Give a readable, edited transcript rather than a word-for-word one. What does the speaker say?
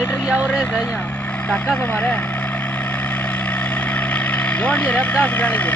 fighter की और race है यहाँ, धक्का से मारे जोन ये रब 10 गाड़ी के